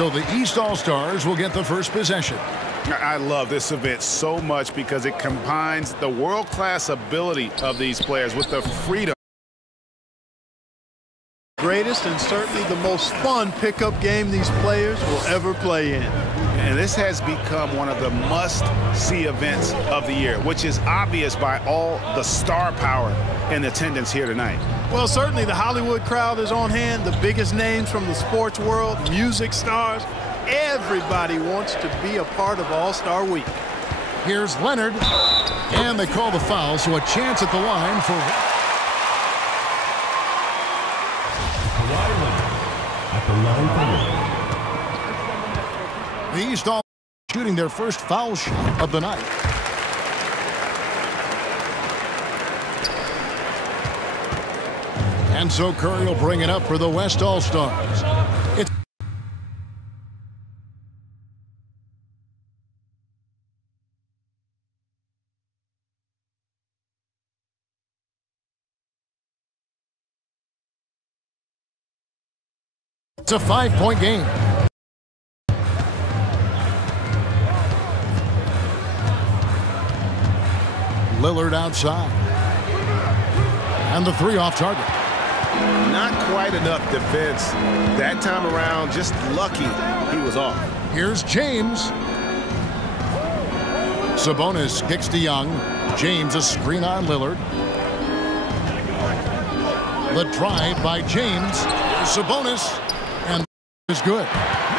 So the East All-Stars will get the first possession. I love this event so much because it combines the world-class ability of these players with the freedom. Greatest and certainly the most fun pickup game these players will ever play in. And this has become one of the must-see events of the year, which is obvious by all the star power in attendance here tonight. Well, certainly the Hollywood crowd is on hand, the biggest names from the sports world, music stars. Everybody wants to be a part of All-Star Week. Here's Leonard, and they call the foul, so a chance at the line for... At the line for the East All shooting their first foul shot of the night. And so Curry will bring it up for the West All-Stars. It's a 5-point game. Lillard outside. And the three off target. Not quite enough defense that time around. Just lucky he was off. Here's James. Sabonis kicks to Young. James a screen on Lillard. The drive by James. Sabonis. And is good.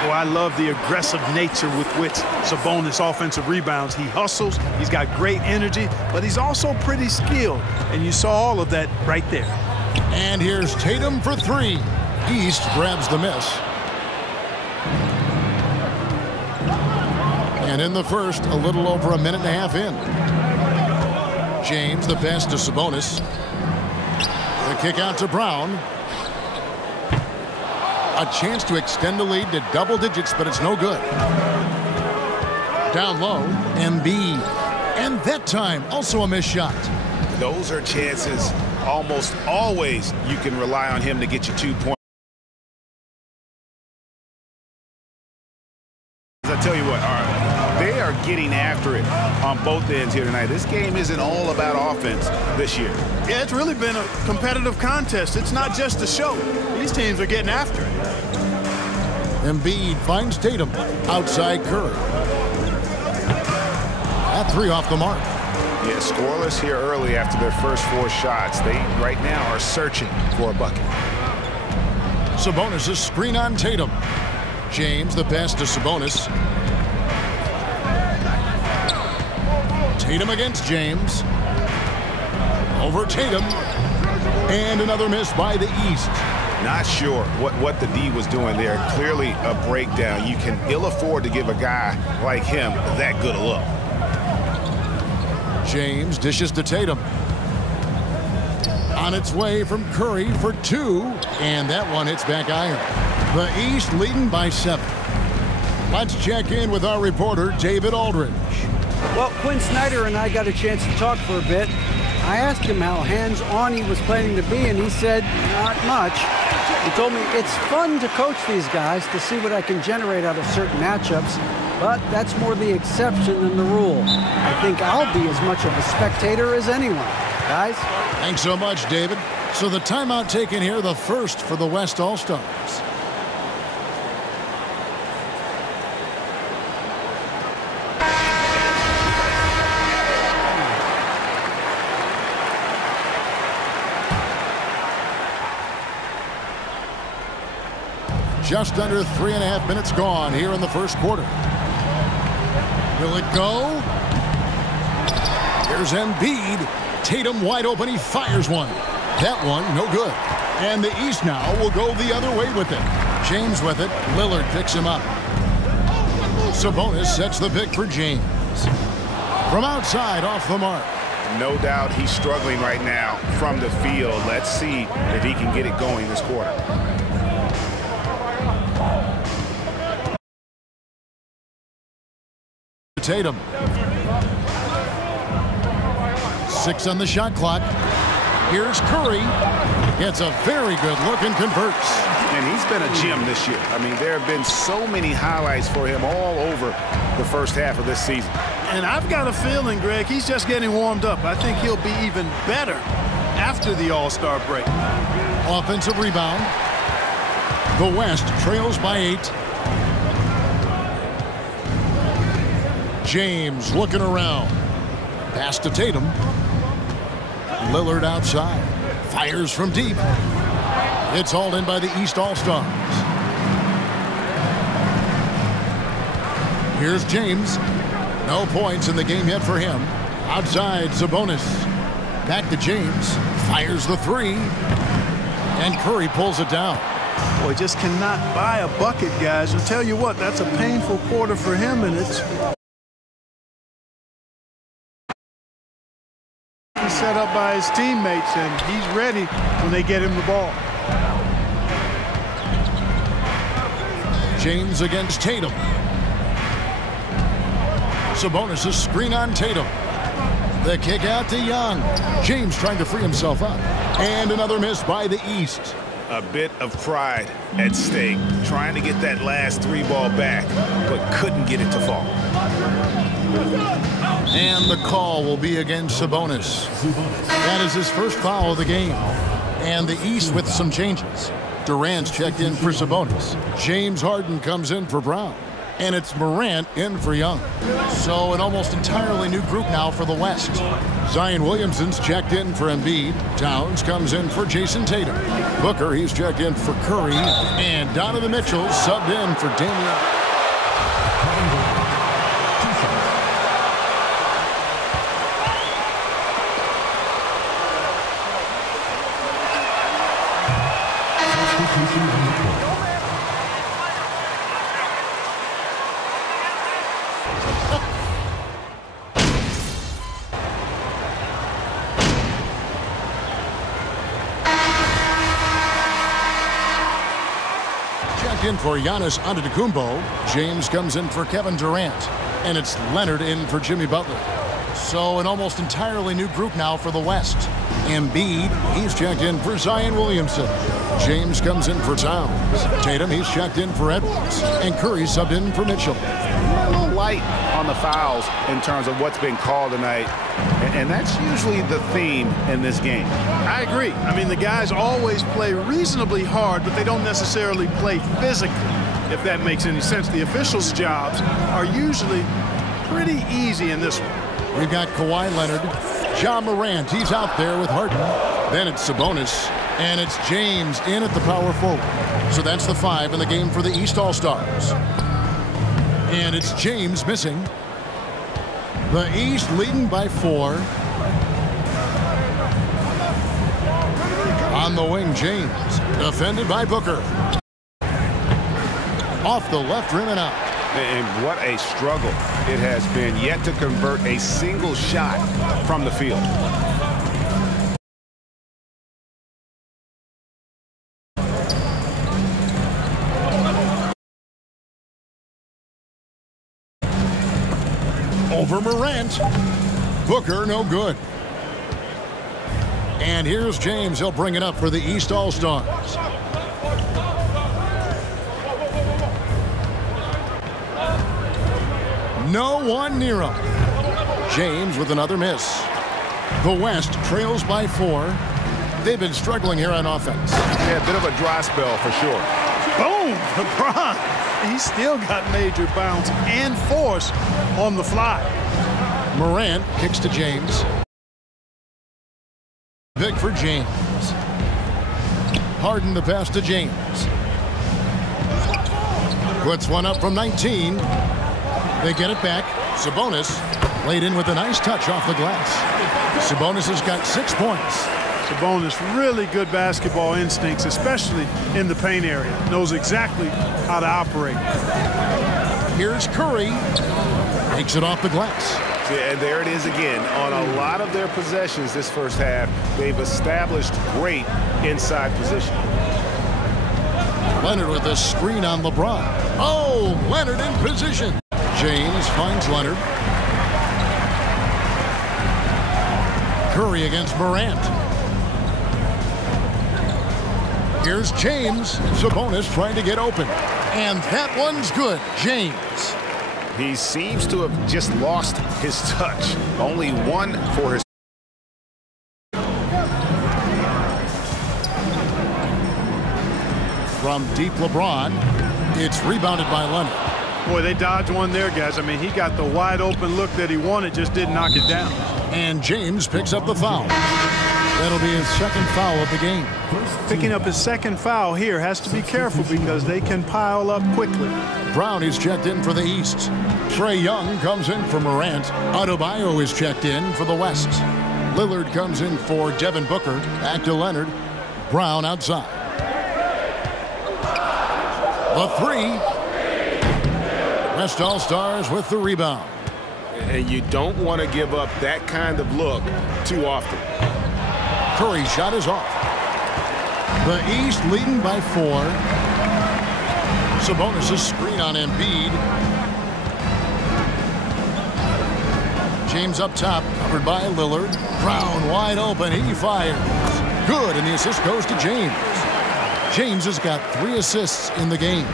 Oh, I love the aggressive nature with which Sabonis offensive rebounds. He hustles, he's got great energy, but he's also pretty skilled. And you saw all of that right there. And here's Tatum for three. East grabs the miss. And in the first, a little over a minute and a half in. James the pass to Sabonis. The kick out to Brown. A chance to extend the lead to double digits, but it's no good. Down low, Embiid. And that time, also a missed shot. Those are chances almost always you can rely on him to get you 2 points. I tell you what, all right, they are getting after it on both ends here tonight. This game isn't all about offense this year. Yeah, it's really been a competitive contest. It's not just a show. These teams are getting after it. Embiid finds Tatum outside Curry. That three off the mark. Yeah, scoreless here early after their first 4 shots. They right now are searching for a bucket. Sabonis' screen on Tatum. James the pass to Sabonis. Tatum against James. Over Tatum. And another miss by the East. Not sure what the D was doing there. Clearly a breakdown. You can ill afford to give a guy like him that good a look. James dishes to Tatum. On its way from Curry for 2. And that one hits back iron. The East leading by 7. Let's check in with our reporter, David Aldridge. Well, Quinn Snyder and I got a chance to talk for a bit. I asked him how hands-on he was planning to be, and he said, not much. He told me it's fun to coach these guys to see what I can generate out of certain matchups, but that's more the exception than the rule. I think I'll be as much of a spectator as anyone. Guys? Thanks so much, David. So the timeout taken here, the first for the West All-Stars. Just under 3.5 minutes gone here in the first quarter. Will it go? Here's Embiid. Tatum wide open. He fires one. That one, no good. And the East now will go the other way with it. James with it. Lillard picks him up. Sabonis sets the pick for James. From outside, off the mark. No doubt he's struggling right now from the field. Let's see if he can get it going this quarter. Tatum. 6 on the shot clock. Here's Curry. Gets a very good look and converts. And he's been a gem this year. I mean, there have been so many highlights for him all over the first half of this season. And I've got a feeling, Greg, he's just getting warmed up. I think he'll be even better after the All-Star break. Offensive rebound. The West trails by 8. James looking around. Pass to Tatum. Lillard outside. Fires from deep. It's hauled in by the East All-Stars. Here's James. No points in the game yet for him. Outside, Sabonis. Back to James. Fires the 3. And Curry pulls it down. Boy, just cannot buy a bucket, guys. I'll tell you what, that's a painful quarter for him, and it's set up by his teammates, and he's ready when they get him the ball. James against Tatum. Sabonis' screen on Tatum. The kick out to Young. James trying to free himself up. And another miss by the East. A bit of pride at stake, trying to get that last 3 ball back, but couldn't get it to fall. And the call will be against Sabonis. That is his first foul of the game. And the East with some changes. Durant's checked in for Sabonis. James Harden comes in for Brown. And it's Morant in for Young. So an almost entirely new group now for the West. Zion Williamson's checked in for Embiid. Towns comes in for Jason Tatum. Booker, he's checked in for Curry. And Donovan Mitchell subbed in for Damian. In for Giannis Antetokounmpo. James comes in for Kevin Durant. And it's Leonard in for Jimmy Butler. So an almost entirely new group now for the West. Embiid, he's checked in for Zion Williamson. James comes in for Towns. Tatum, he's checked in for Edwards. And Curry subbed in for Mitchell. A little light on the fouls in terms of what's been called tonight. And that's usually the theme in this game. I agree. I mean, the guys always play reasonably hard, but they don't necessarily play physically, if that makes any sense. The officials' jobs are usually pretty easy in this one. We've got Kawhi Leonard. John Morant, he's out there with Harden. Then it's Sabonis. And it's James in at the power forward. So that's the 5 in the game for the East All-Stars. And it's James missing. The East leading by 4. On the wing, James. Defended by Booker. Off the left rim and out. And what a struggle it has been yet to convert a single shot from the field. Over Morant. Booker, no good. And here's James. He'll bring it up for the East All-Stars. No one near him. James with another miss. The West trails by 4. They've been struggling here on offense. Yeah, a bit of a dry spell for sure. Boom! LeBron. He's still got major bounce and force on the fly. Morant kicks to James. Big for James. Harden the pass to James. Puts one up from 19. They get it back. Sabonis laid in with a nice touch off the glass. Sabonis has got 6 points. Sabonis, really good basketball instincts, especially in the paint area. Knows exactly how to operate. Here's Curry. Takes it off the glass. And there it is again. On a lot of their possessions this first half, they've established great inside position. Leonard with a screen on LeBron. Oh, Leonard in position. James finds Leonard. Curry against Morant. Here's James. Sabonis trying to get open. And that one's good. James. He seems to have just lost his touch. Only one for his. From deep LeBron, it's rebounded by Leonard. Boy, they dodged one there, guys. I mean, he got the wide open look that he wanted, just didn't knock it down. And James picks up the foul. That'll be his second foul of the game. Picking up his second foul here, has to be careful because they can pile up quickly. Brown is checked in for the East. Trae Young comes in for Morant. Adebayo is checked in for the West. Lillard comes in for Devin Booker. Back to Leonard. Brown outside. The three. West All-Stars with the rebound. And you don't want to give up that kind of look too often. Curry's shot is off. The East leading by 4. Sabonis' screen on Embiid. James up top, covered by Lillard. Brown wide open, he fires. Good, and the assist goes to James. James has got 3 assists in the game.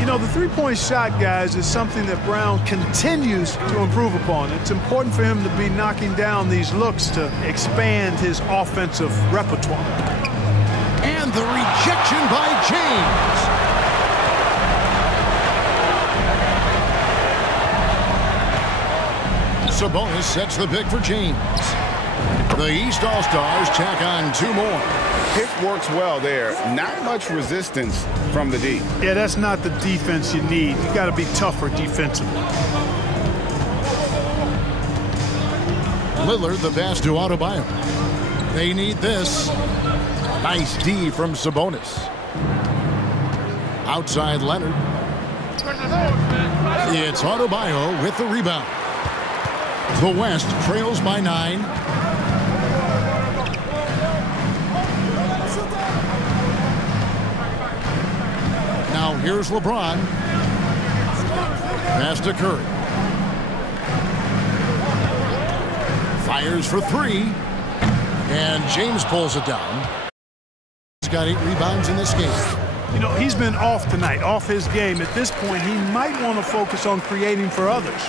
You know, the three-point shot, guys, is something that Brown continues to improve upon. It's important for him to be knocking down these looks to expand his offensive repertoire. And the rejection by James. Sabonis sets the pick for James. The East All-Stars tack on 2 more. Pick works well there. Not much resistance from the D. Yeah, that's not the defense you need. You got to be tougher defensively. Lillard the pass to Adebayo. They need this. Nice D from Sabonis. Outside Leonard. It's Adebayo with the rebound. The West trails by 9. Now here's LeBron. Pass to Curry. Fires for 3. And James pulls it down. He's got 8 rebounds in this game. You know, he's been off tonight, off his game. At this point, he might want to focus on creating for others.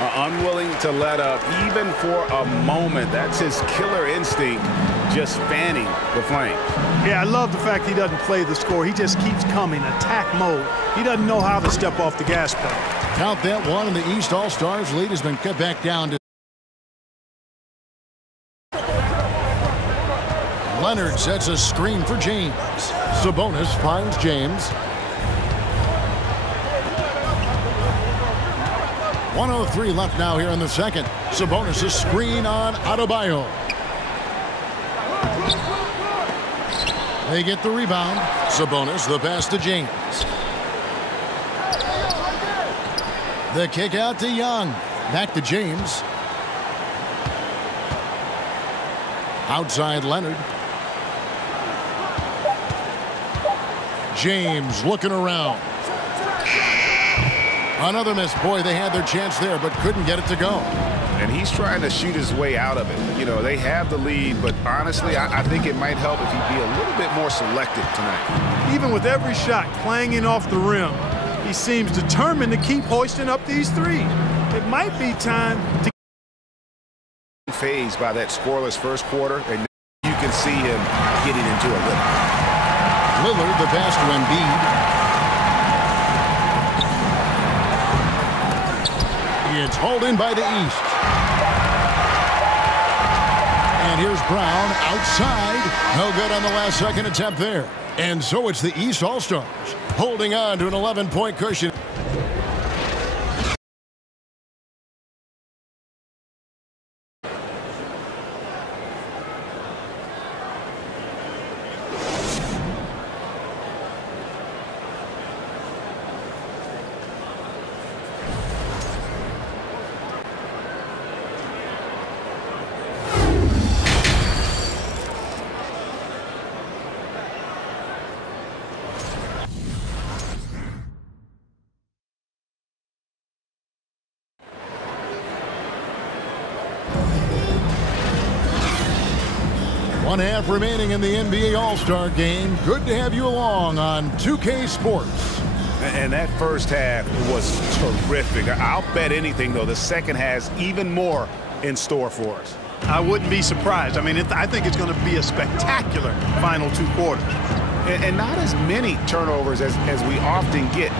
Unwilling to let up even for a moment. That's his killer instinct, just fanning the flame. Yeah, I love the fact he doesn't play the score. He just keeps coming, attack mode. He doesn't know how to step off the gas pedal. Count that one, and the East All-Stars lead has been cut back down to. Leonard sets a screen for James. Sabonis finds James. 1:03 left now here in the second. Sabonis' screen on Adebayo. They get the rebound. Sabonis the pass to James. The kick out to Young. Back to James. Outside Leonard. James looking around. Another miss. Boy, they had their chance there, but couldn't get it to go. And he's trying to shoot his way out of it. You know, they have the lead, but honestly, I think it might help if he'd be a little bit more selective tonight. Even with every shot clanging off the rim, he seems determined to keep hoisting up these threes. It might be time to get phased by that scoreless first quarter, and you can see him getting into a rhythm. Lillard the pass to Embiid. It's hauled in by the East. And here's Brown outside. No good on the last second attempt there. And so it's the East All-Stars holding on to an 11-point cushion. half remaining in the NBA All-Star Game. Good to have you along on 2K Sports. And that first half was terrific. I'll bet anything, though, the second has even more in store for us. I wouldn't be surprised. I mean, I think it's going to be a spectacular final 2 quarters. And not as many turnovers as we often get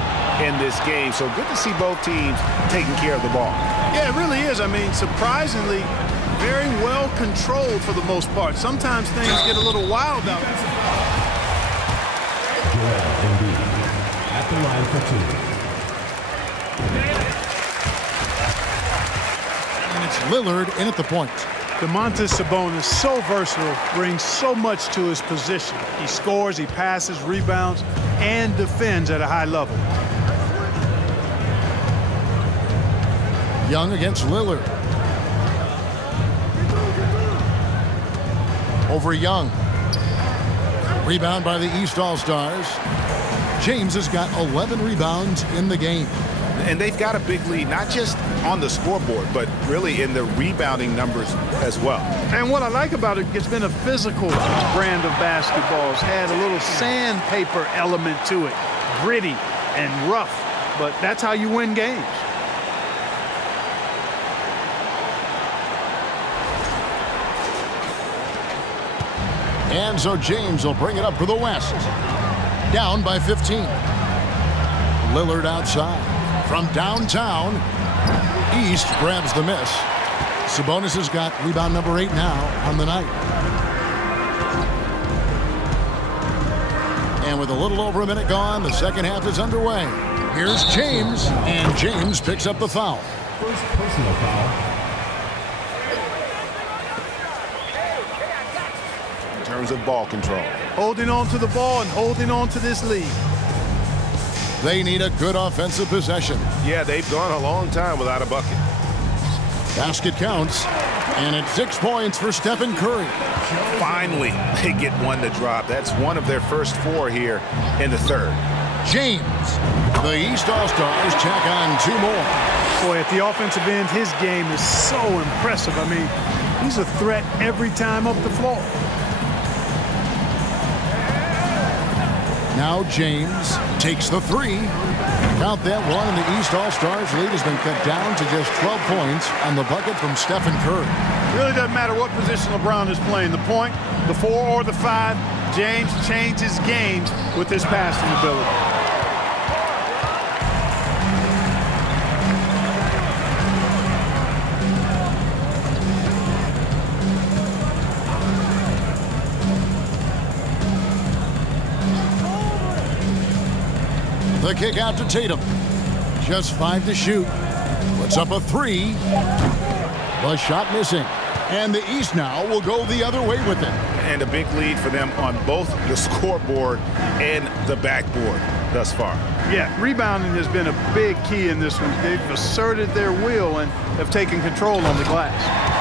in this game. So good to see both teams taking care of the ball. Yeah, it really is. I mean, surprisingly, very well controlled for the most part. Sometimes things get a little wild out there. Joel Embiid at the line for 2. And it's Lillard in at the point. Domantas Sabonis, so versatile, brings so much to his position. He scores, he passes, rebounds, and defends at a high level. Young against Lillard. Over Young. Rebound by the East All-Stars. James has got 11 rebounds in the game. And they've got a big lead, not just on the scoreboard, but really in the rebounding numbers as well. And what I like about it, it's been a physical brand of basketball. It's had a little sandpaper element to it, gritty and rough, but that's how you win games. And so James will bring it up for the West. Down by 15. Lillard outside. From downtown, East grabs the miss. Sabonis has got rebound number 8 now on the night. And with a little over a minute gone, the second half is underway. Here's James, and James picks up the foul. First personal foul. In terms of ball control. Holding on to the ball and holding on to this lead. They need a good offensive possession. Yeah, they've gone a long time without a bucket. Basket counts, and it's 6 points for Stephen Curry. Finally, they get one to drop. That's one of their first 4 here in the third. James, the East All-Stars check on 2 more. Boy, at the offensive end, his game is so impressive. I mean, he's a threat every time up the floor. Now James takes the 3. Count that one, and the East All-Stars lead has been cut down to just 12 points on the bucket from Stephen Curry. Really doesn't matter what position LeBron is playing, the point, the 4 or the 5, James changes games with his passing ability. The kick out to Tatum. Just 5 to shoot. Puts up a 3. The shot missing. And the East now will go the other way with it. And a big lead for them on both the scoreboard and the backboard thus far. Yeah, rebounding has been a big key in this one. They've asserted their will and have taken control on the glass.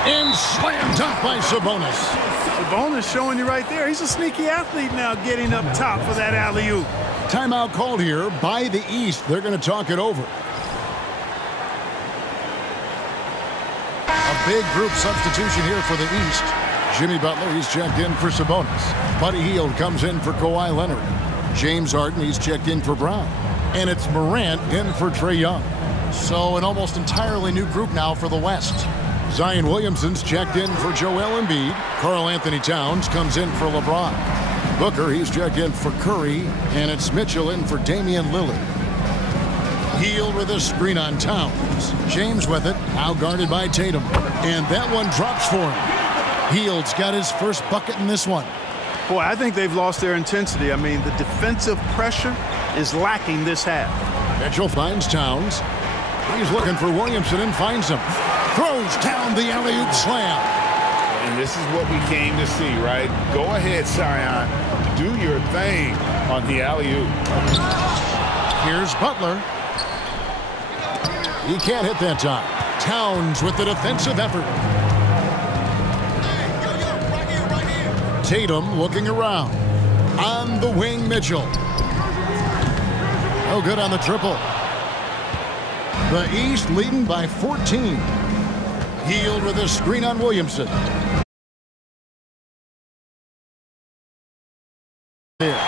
And slam dunk by Sabonis. Sabonis showing you right there. He's a sneaky athlete now, getting up top for that alley-oop. Timeout called here by the East. They're going to talk it over. A big group substitution here for the East. Jimmy Butler, he's checked in for Sabonis. Buddy Hield comes in for Kawhi Leonard. James Harden, he's checked in for Brown. And it's Morant in for Trae Young. So an almost entirely new group now for the West. Zion Williamson's checked in for Joel Embiid. Karl Anthony Towns comes in for LeBron. Booker, he's checked in for Curry, and it's Mitchell in for Damian Lillard. Hield with a screen on Towns. James with it, now guarded by Tatum. And that one drops for him. Hield's got his first bucket in this one. Boy, I think they've lost their intensity. I mean, the defensive pressure is lacking this half. Mitchell finds Towns. He's looking for Williamson and finds him. Throws down the alley-oop slam. And this is what we came to see, right? Go ahead, Zion. Do your thing on the alley-oop. Here's Butler. He can't hit that time. Towns with the defensive effort. Tatum looking around. On the wing, Mitchell. No good on the triple. The East leading by 14. Hield with a screen on Williamson. there.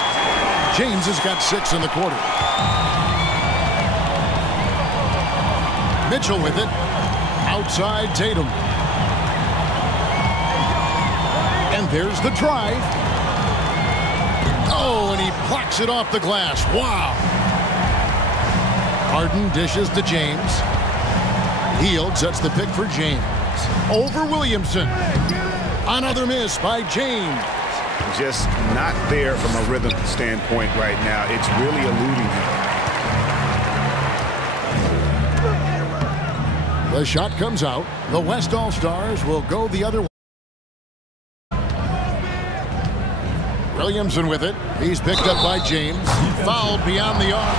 James has got 6 in the quarter. Mitchell with it. Outside Tatum. And there's the drive. Oh, and he plucks it off the glass. Wow. Harden dishes to James. Hield sets the pick for James. Over Williamson. Another miss by James. Just not there from a rhythm standpoint right now. It's really eluding him. The shot comes out. The West All-Stars will go the other way. Williamson with it. He's picked up by James. Fouled beyond the arc.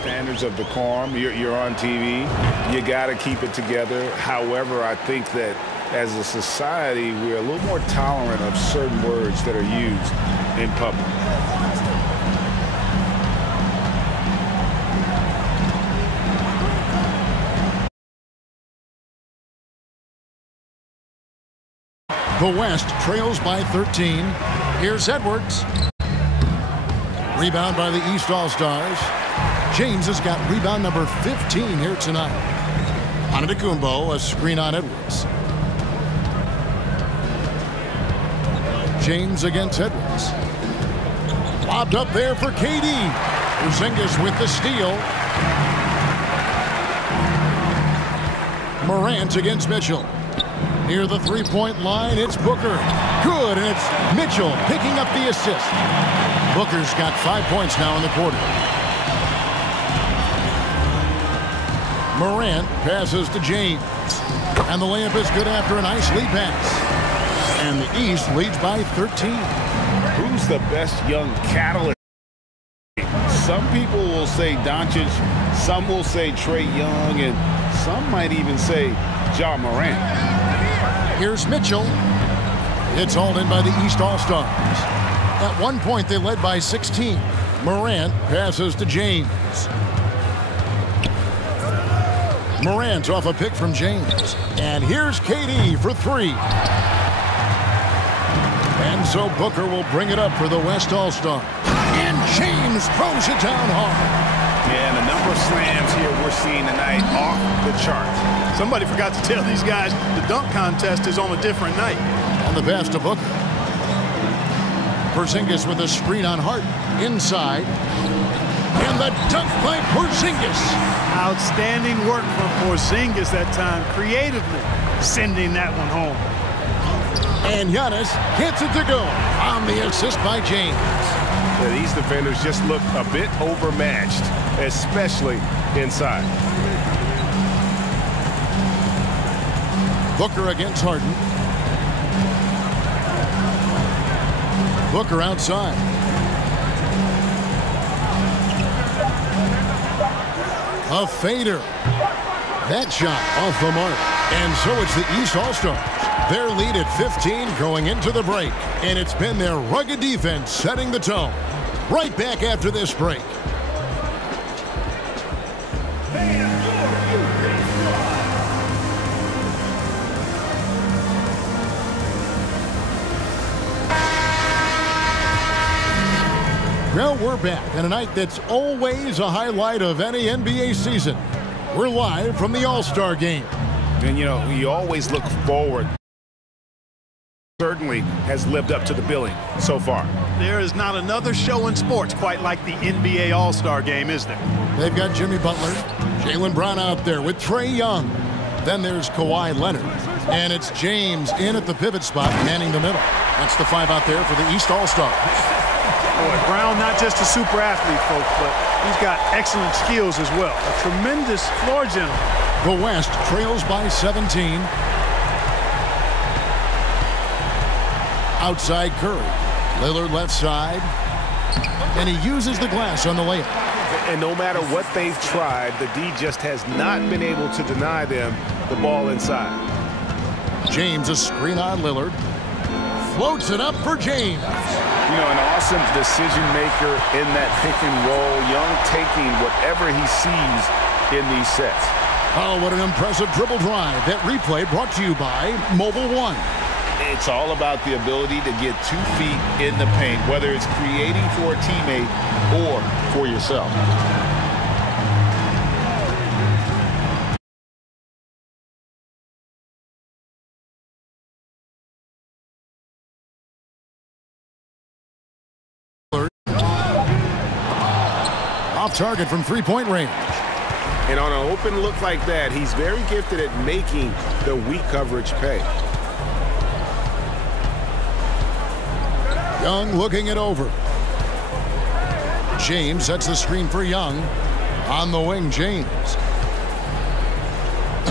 Standards of decorum. You're on TV. You got to keep it together. However, I think that as a society, we're a little more tolerant of certain words that are used in public. The West trails by 13. Here's Edwards. Rebound by the East All-Stars. James has got rebound number 15 here tonight. Antetokounmpo, a screen on Edwards. James against Edwards. Lobbed up there for KD. Porzingis with the steal. Morant against Mitchell. Near the three-point line, it's Booker. Good, and it's Mitchell picking up the assist. Booker's got 5 points now in the quarter. Morant passes to James. And the layup is good after a nice lead pass. And the East leads by 13. Who's the best young catalyst? Some people will say Doncic, some will say Trae Young, and some might even say Ja Morant. Here's Mitchell. It's hauled in by the East All-Stars. At one point, they led by 16. Morant passes to James. Morant off a pick from James. And here's KD for 3. And so Booker will bring it up for the West All-Star. And James throws it down hard. Yeah, and the number of slams here we're seeing tonight off the chart. Somebody forgot to tell these guys the dunk contest is on a different night. On the pass to Booker. Porzingis with a screen on Harden. Inside. And the dunk by Porzingis. Outstanding work from Porzingis that time, creatively sending that one home. And Giannis gets it to go on the assist by James. Yeah, these defenders just look a bit overmatched, especially inside. Booker against Harden. Booker outside. A fader. That shot off the mark. And so it's the East All-Stars. Their lead at 15 going into the break. And it's been their rugged defense setting the tone. Right back after this break. Well, we're back on a night that's always a highlight of any NBA season. We're live from the All-Star game. And, you know, you always look forward. Certainly has lived up to the billing so far. There is not another show in sports quite like the NBA All-Star game, is there? They've got Jimmy Butler, Jaylen Brown out there with Trae Young. Then there's Kawhi Leonard. And it's James in at the pivot spot, manning the middle. That's the 5 out there for the East All-Stars. Boy, Brown not just a super athlete, folks, but he's got excellent skills as well. A tremendous floor general. The West trails by 17. Outside Curry. Lillard left side. And he uses the glass on the layup. And no matter what they've tried, the D just has not been able to deny them the ball inside. James, a screen on Lillard. Floats it up for James. You know, and decent decision maker in that pick and roll. Young taking whatever he sees in these sets. Oh, what an impressive dribble drive. That replay brought to you by Mobile One. It's all about the ability to get 2 feet in the paint, whether it's creating for a teammate or for yourself. Off target from three-point range. And on an open look like that, he's very gifted at making the weak coverage pay. Young looking it over. James sets the screen for Young. On the wing, James.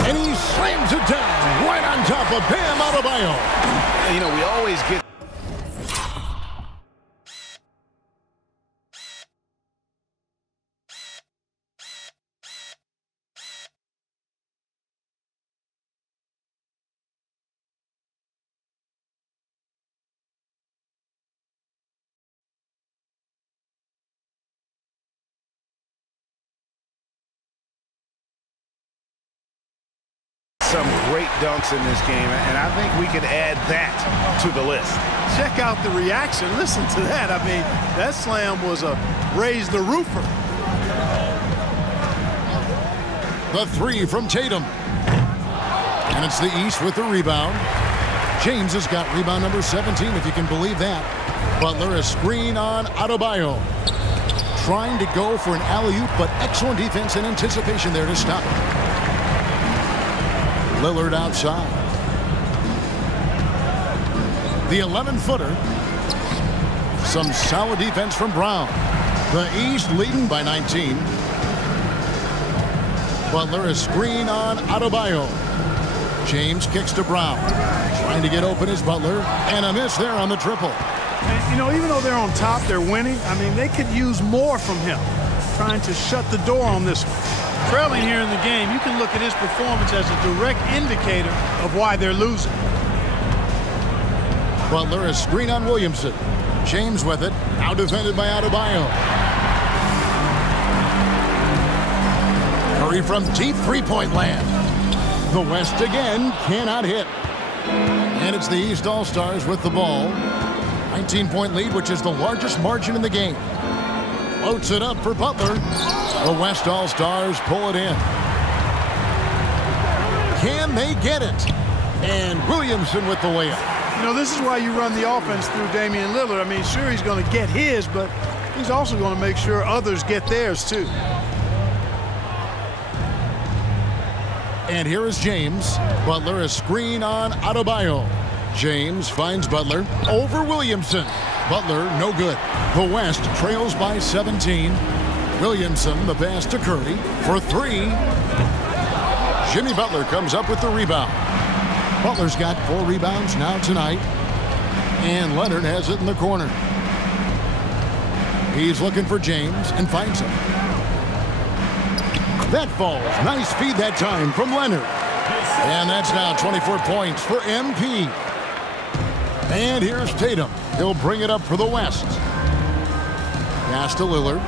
And he slams it down right on top of Bam Adebayo. You know, we always get some great dunks in this game, and I think we can add that to the list. Check out the reaction. Listen to that. I mean, that slam was a raise the roofer. The three from Tatum. And it's the East with the rebound. James has got rebound number 17, if you can believe that. Butler, a screen on Adebayo. Trying to go for an alley-oop, but excellent defense and anticipation there to stop it. Lillard outside. The 11-footer. Some solid defense from Brown. The East leading by 19. Butler, a screen on Adebayo. James kicks to Brown. Trying to get open is Butler. And a miss there on the triple. And, you know, even though they're on top, they're winning. I mean, they could use more from him. Trying to shut the door on this one. Trailing here in the game, you can look at his performance as a direct indicator of why they're losing. Butler, a screen on Williamson. James with it. Now defended by Adebayo. Curry from deep three-point land. The West again cannot hit. And it's the East All-Stars with the ball. 19-point lead, which is the largest margin in the game. Floats it up for Butler. The West All-Stars pull it in. Can they get it? And Williamson with the layup. You know, this is why you run the offense through Damian Lillard. I mean, sure, he's going to get his, but he's also going to make sure others get theirs, too. And here is James. Butler, a screen on Adebayo. James finds Butler over Williamson. Butler, no good. The West trails by 17. Williamson, the pass to Curry for three. Jimmy Butler comes up with the rebound. Butler's got 4 rebounds now tonight. And Leonard has it in the corner. He's looking for James and finds him. That falls. Nice feed that time from Leonard. And that's now 24 points for MP. And here's Tatum. He'll bring it up for the West. Pass to Lillard.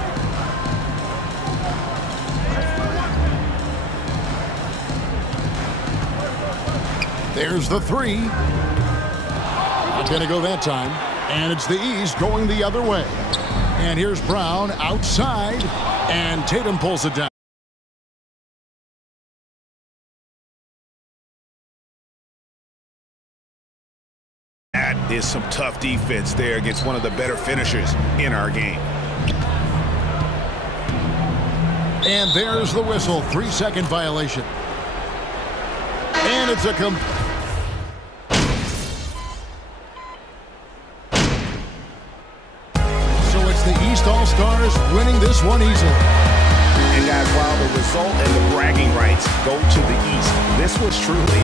There's the three. Not going to go that time. And it's the East going the other way. And here's Brown outside. And Tatum pulls it down. That is some tough defense there against one of the better finishers in our game. And there's the whistle. 3-second violation. And it's a So it's the East All-Stars winning this one easily. And guys, while the result and the bragging rights go to the East, this was truly